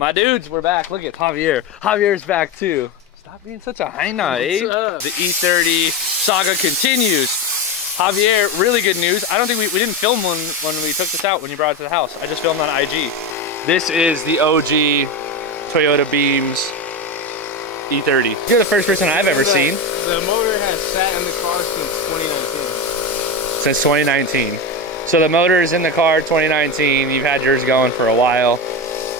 My dudes, we're back. Look at Javier. Javier's back too. Stop being such a hyena, eh? The E30 saga continues. Javier, really good news. I don't think we didn't film when we took this out, when you brought it to the house. I just filmed on IG. This is the OG Toyota Beams E30. You're the first person I've ever seen. The motor has sat in the car since 2019. Since 2019. So the motor is in the car 2019. You've had yours going for a while.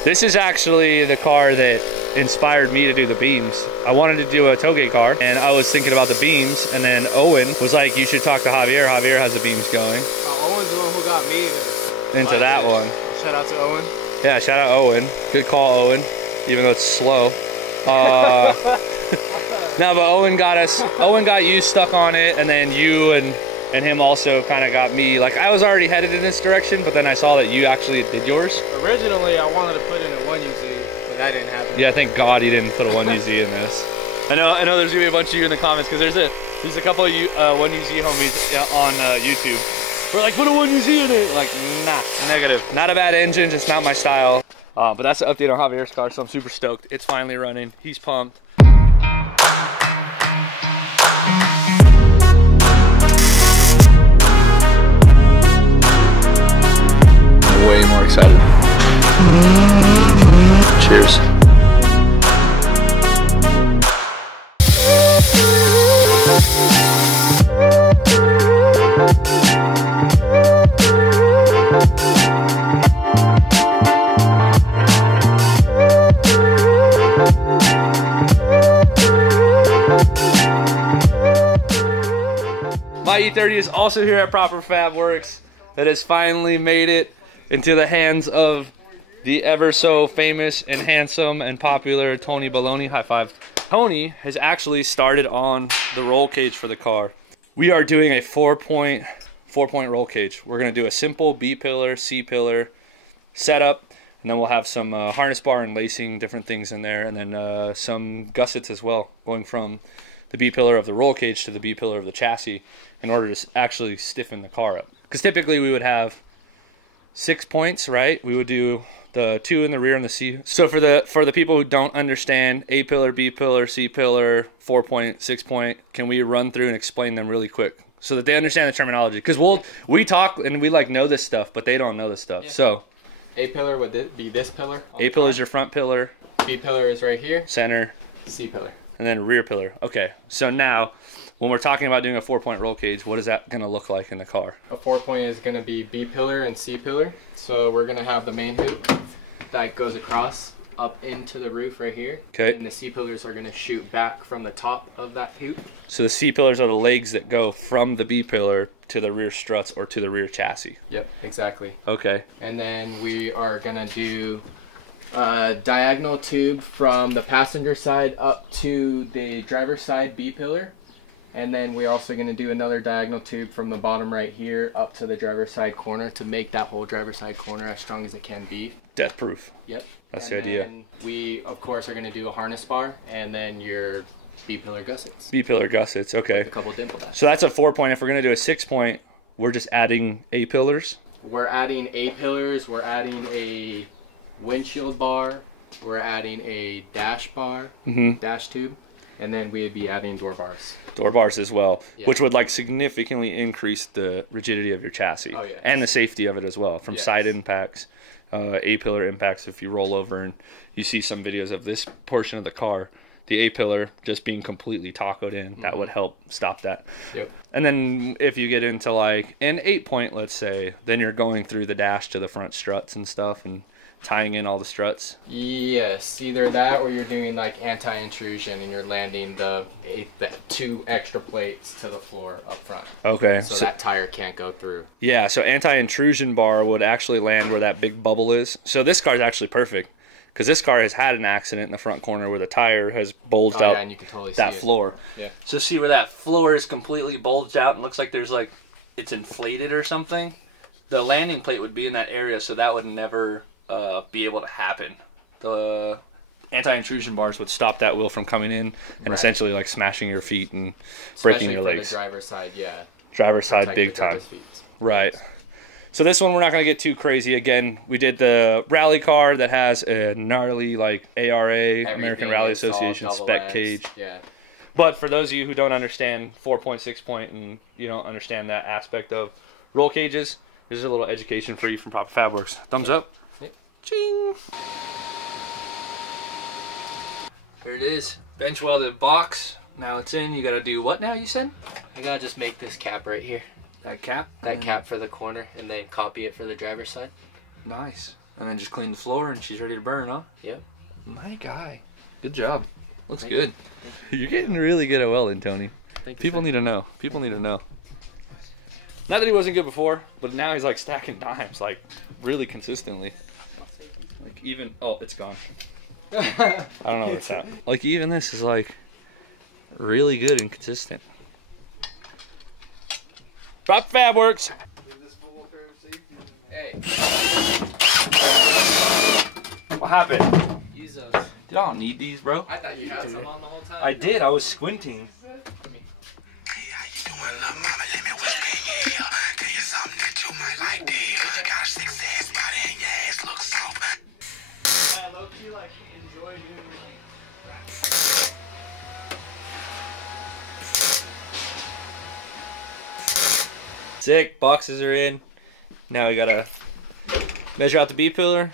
This is actually the car that inspired me to do the beams. I wanted to do a toge car, and I was thinking about the beams, and then Owen was like, you should talk to Javier. Javier has the beams going. Owen's the one who got me into that one. Shout out to Owen. Yeah, shout out Owen. Good call, Owen, even though it's slow. No, but Owen got you stuck on it, and then you and him also kind of got me, like, I was already headed in this direction, but then I saw that you actually did yours. Originally, I wanted to put in a 1UZ, but that didn't happen. Yeah, thank God he didn't put a 1UZ in this. I know there's gonna be a bunch of you in the comments, because there's a couple of 1UZ homies on YouTube. We're like, put a 1UZ in it. Like, nah, negative. Not a bad engine, just not my style. But that's the update on Javier's car, so I'm super stoked. It's finally running. He's pumped. Way more excited. Cheers. My E30 is also here at Proper Fab Works. It has finally made it into the hands of the ever so famous and handsome and popular Tony Baloney. High five. Tony has actually started on the roll cage for the car. We are doing a four-point roll cage. We're gonna do a simple B pillar, C pillar setup, and then we'll have some harness bar and lacing, different things in there, and then some gussets as well, going from the B pillar of the roll cage to the B pillar of the chassis in order to actually stiffen the car up. Because typically we would have 6 points, right? We would do the 2 in the rear and the C. So for the people who don't understand A pillar, B pillar, C pillar, 4-point, 6-point, can we run through and explain them really quick so that they understand the terminology? Because we talk and we like know this stuff, but they don't know this stuff. Yeah. So A pillar would be this pillar. A pillar is your front pillar. B pillar is right here. Center. C pillar. And then rear pillar. Okay. So now, when we're talking about doing a 4-point roll cage, what is that going to look like in the car? A 4-point is going to be B pillar and C pillar. So we're going to have the main hoop that goes across up into the roof right here. Okay. And the C pillars are going to shoot back from the top of that hoop. So the C pillars are the legs that go from the B pillar to the rear struts or to the rear chassis. Yep, exactly. Okay. And then we are going to do a diagonal tube from the passenger side up to the driver's side B pillar. And then we're also going to do another diagonal tube from the bottom right here up to the driver's side corner to make that whole driver's side corner as strong as it can be. Death proof. Yep. That's the idea. And we, of course, are going to do a harness bar and then your B-pillar gussets. B-pillar gussets, okay. With a couple dimple dashes. So that's a 4-point. If we're going to do a 6-point, we're just adding A-pillars? We're adding A-pillars. We're adding a windshield bar. We're adding a dash bar, dash tube. And then we'd be adding door bars. Door bars as well, yeah. Which would like significantly increase the rigidity of your chassis. Oh, yes. And the safety of it as well, from side impacts, A-pillar impacts. If you roll over and you see some videos of this portion of the car, the A-pillar just being completely tacoed in, that would help stop that. Yep. And then if you get into like an 8-point, let's say, then you're going through the dash to the front struts and stuff and tying in all the struts. Yes, either that or you're doing like anti-intrusion and you're landing the 2 extra plates to the floor up front. Okay. So that tire can't go through. Yeah, so anti-intrusion bar would actually land where that big bubble is. So this car is actually perfect because this car has had an accident in the front corner where the tire has bulged out and you can totally that see floor. Yeah. So see where that floor is completely bulged out and looks like there's like it's inflated or something? The landing plate would be in that area, so that would never be able to happen. The anti-intrusion bars would stop that wheel from coming in and essentially like smashing your feet and breaking your legs. Especially for the driver's side, yeah. Driver's side big time. Right. So this one we're not going to get too crazy. Again, we did the rally car that has a gnarly like ARA, Everything American Rally is all Association double spec X. cage. Yeah. But for those of you who don't understand 4.6 point and you don't understand that aspect of roll cages, this is a little education for you from Proper Fab Works. Thumbs up. Yep. Ching. Here it is. Bench welded box. Now it's in. You got to do what now, you said? I gotta just make this cap right here. That cap? That cap for the corner, and then copy it for the driver's side. Nice. And then just clean the floor and she's ready to burn, huh? Yep. My guy. Good job. Looks Thank good. You're getting really good at welding, Tony. Thank you, People sir. need to know. People need to know. Not that he wasn't good before, but now he's like stacking dimes like really consistently. Like even, oh, it's gone. I don't know where it's at. Like even this is like really good and consistent. Proper Fab Works. Hey, What happened? use those. Dude, I don't need these, bro. I thought you had some on the whole time. I did. I was squinting. Sick. Boxes are in. Now we gotta measure out the B pillar,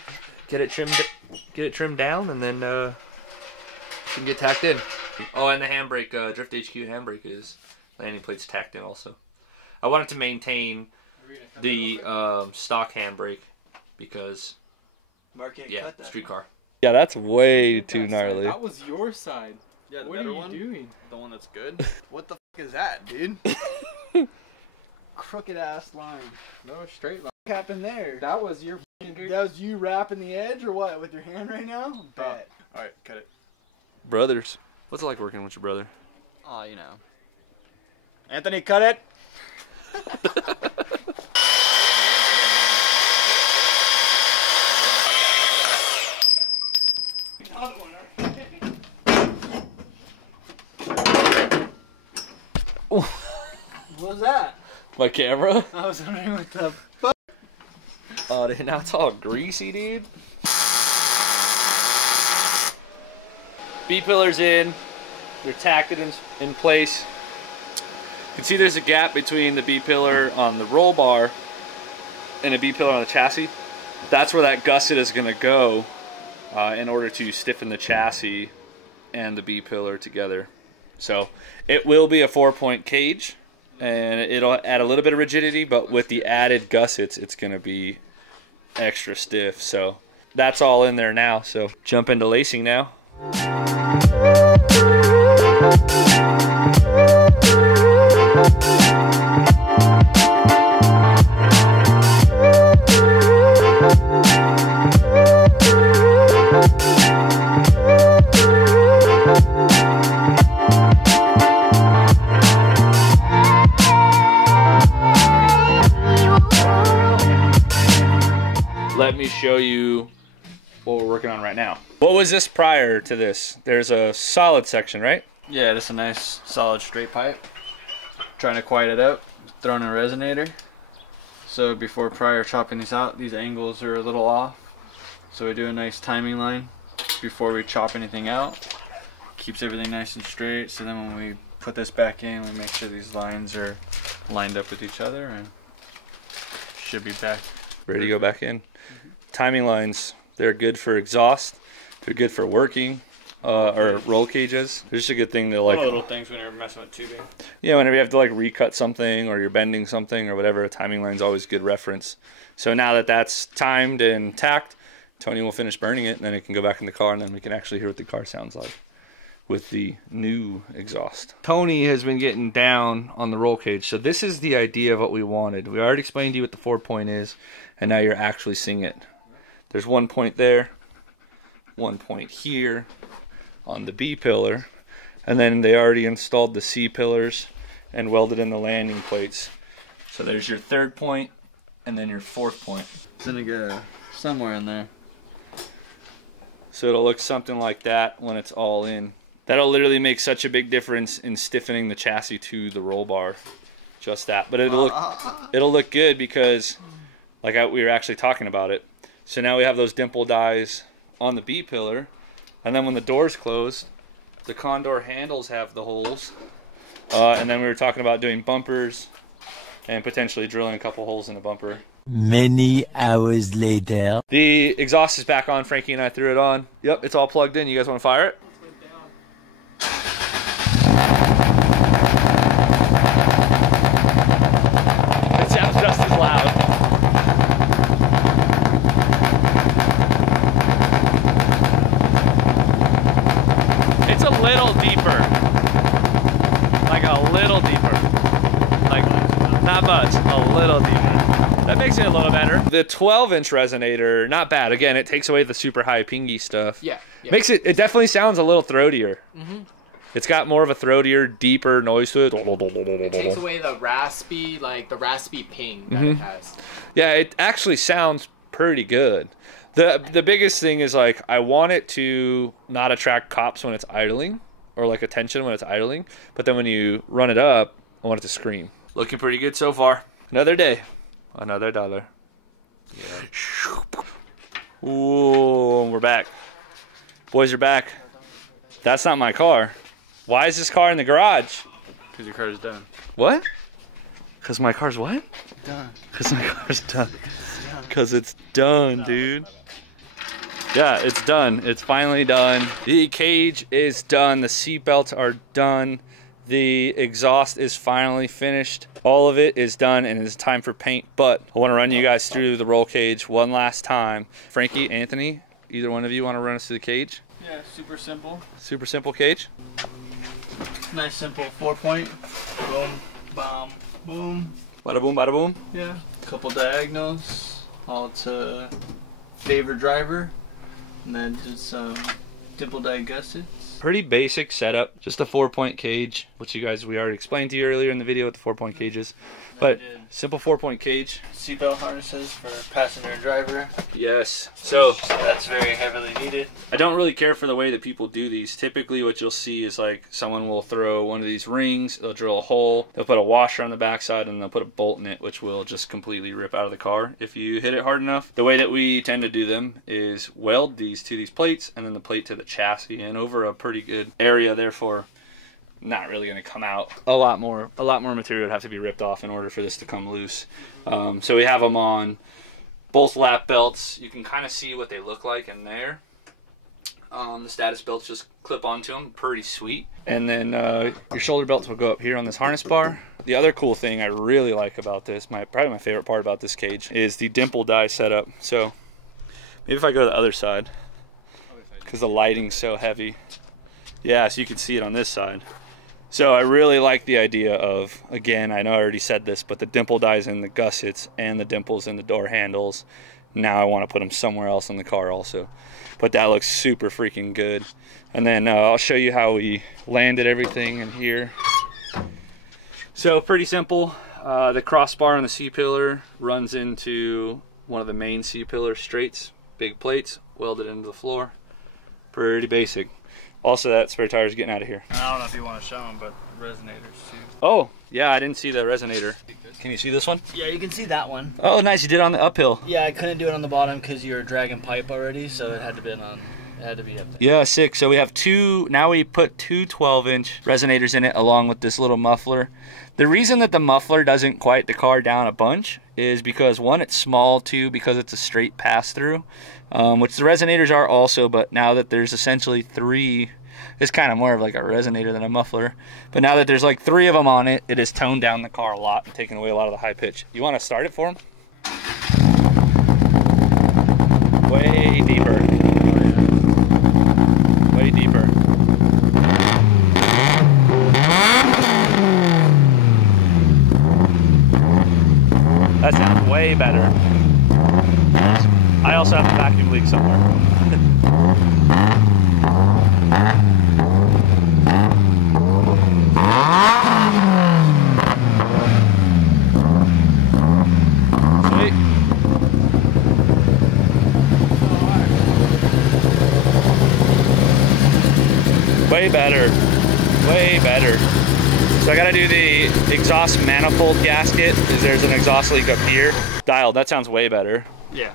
get it trimmed down, and then it can get tacked in. Oh, and the handbrake, Drift HQ handbrake is landing plates tacked in also. I wanted to maintain the stock handbrake because yeah, streetcar. Yeah, that's way too gnarly. That was your side. Yeah, the What better are you one? doing? The one that's good? What the f is that, dude? Crooked ass line. No, straight line. What happened there? That was your finger. That was you wrapping the edge or what? With your hand right now? Bet. Alright, cut it. Brothers. What's it like working with your brother? Oh, you know. Anthony, cut it! What was that? My camera? I was wondering what the Oh, dude, now it's all greasy, dude. B-pillars in. They're tacked in place. You can see there's a gap between the B-pillar on the roll bar and a B-pillar on the chassis. That's where that gusset is going to go in order to stiffen the chassis and the B-pillar together. So it will be a 4-point cage, and it'll add a little bit of rigidity, but with the added gussets, it's going to be extra stiff. So that's all in there now. So jump into lacing now. Let me show you what we're working on right now. What was this prior to this? There's a solid section, right? Yeah, just a nice solid straight pipe. Trying to quiet it out. Throwing a resonator. So before prior chopping these out, these angles are a little off. So we do a nice timing line before we chop anything out. Keeps everything nice and straight, so then when we put this back in, we make sure these lines are lined up with each other and should be back. Ready to go back in. Timing lines, they're good for exhaust. They're good for working or roll cages. They're just a good thing to like. Little things when you're messing with tubing. Yeah, whenever you have to like recut something or you're bending something or whatever, a timing line's always a good reference. So now that that's timed and tacked, Tony will finish burning it, and then it can go back in the car, and then we can actually hear what the car sounds like with the new exhaust. Tony has been getting down on the roll cage, so this is the idea of what we wanted. We already explained to you what the 4-point is, and now you're actually seeing it. There's 1 point there, 1 point here on the B pillar, and then they already installed the C pillars and welded in the landing plates. So there's your 3rd point, and then your 4th point. It's gonna go somewhere in there. So it'll look something like that when it's all in. That'll literally make such a big difference in stiffening the chassis to the roll bar. Just that. But it'll look good because we were actually talking about it. So now we have those dimple dies on the B pillar, and then when the doors close, the Condor handles have the holes. And then we were talking about doing bumpers and potentially drilling a couple holes in the bumper. Many hours later. The exhaust is back on. Frankie and I threw it on. Yep, it's all plugged in. You guys want to fire it? It sounds just as loud. It's a little deeper. Like a little deeper. Like, not much, a little deeper. That makes it a little better. The 12-inch resonator, not bad. Again, it takes away the super high pingy stuff. Yeah. Makes it definitely sounds a little throatier. It's got more of a throatier, deeper noise to it. It takes away the raspy, ping that it has. Yeah, it actually sounds pretty good. The biggest thing is, like, I want it to not attract cops when it's idling, or like attention when it's idling, but then when you run it up, I want it to scream. Looking pretty good so far. Another day, another dollar. Yeah. Ooh, we're back. Boys are back. That's not my car. Why is this car in the garage? Because your car is done. What? Because my car's what? Done. Because my car's done. Because it's done, dude. Yeah, it's done. It's finally done. The cage is done. The seat belts are done. The exhaust is finally finished. All of it is done, and it's time for paint. But I want to run you guys through the roll cage one last time. Frankie, Anthony, either one of you want to run us through the cage? Yeah, super simple. Super simple cage. Nice simple 4-point. Boom, bam, boom. Bada boom, bada boom. Yeah. Couple diagonals. All to favor driver. And then just some dimple die gussets. Pretty basic setup. Just a 4-point cage, which we already explained to you earlier in the video what the 4-point cage is. But simple 4-point cage. Seatbelt harnesses for passenger and driver. Yes. So That's very heavily needed. I don't really care for the way that people do these. Typically what you'll see is, like, someone will throw one of these rings, they'll drill a hole, they'll put a washer on the backside, and they'll put a bolt in it, which will just completely rip out of the car if you hit it hard enough. The way that we tend to do them is weld these to these plates, and then the plate to the chassis, and over a pretty good area, therefore not really going to come out. A lot more material would have to be ripped off in order for this to come loose. So we have them on both lap belts. You can kind of see what they look like in there. The status belts just clip onto them, pretty sweet. And then your shoulder belts will go up here on this harness bar. The other cool thing I really like about this, probably my favorite part about this cage, is the dimple die setup. So maybe if I go to the other side, because the lighting's so heavy. Yeah, so you can see it on this side. So I really like the idea of, again, I know I already said this, but the dimple dies in the gussets and the dimples in the door handles. Now I want to put them somewhere else in the car also. But that looks super freaking good. And then I'll show you how we landed everything in here. So pretty simple. The crossbar on the C-pillar runs into one of the main C-pillar straights, big plates, welded into the floor. Pretty basic. Also, that spare tire is getting out of here. I don't know if you want to show them, but resonators too. Oh, yeah, I didn't see the resonator. Can you see this one? Yeah, you can see that one. Oh, nice, you did it on the uphill. Yeah, I couldn't do it on the bottom because you were dragging pipe already, so it had to be up there. Yeah, sick. So we have now we put two 12-inch resonators in it along with this little muffler. The reason that the muffler doesn't quiet the car down a bunch is because, one, it's small, two, because it's a straight pass-through, which the resonators are also, but now that there's essentially three, it's kind of more of like a resonator than a muffler, but now that there's like three of them on it, it has toned down the car a lot and taken away a lot of the high pitch. You want to start it for him? Way deeper. Way deeper. That sounds way better. I also have a vacuum leak somewhere. Sweet. Way better. Way better. So I gotta do the exhaust manifold gasket because there's an exhaust leak up here. Dial, that sounds way better. Yeah.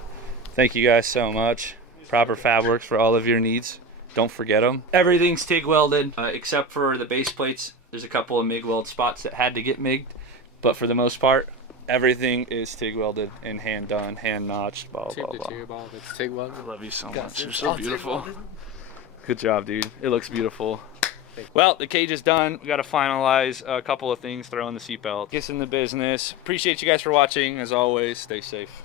Thank you guys so much. Proper Fab Works for all of your needs. Don't forget them. Everything's TIG welded except for the base plates. There's a couple of MIG weld spots that had to get MIG'd, but for the most part, everything is TIG welded and hand done, hand notched, blah, blah, blah. It's TIG welded. I love you so much. You're so beautiful. Good job, dude. It looks beautiful. Well, the cage is done. We got to finalize a couple of things, throw in the seatbelt. Get in the business. Appreciate you guys for watching. As always, stay safe.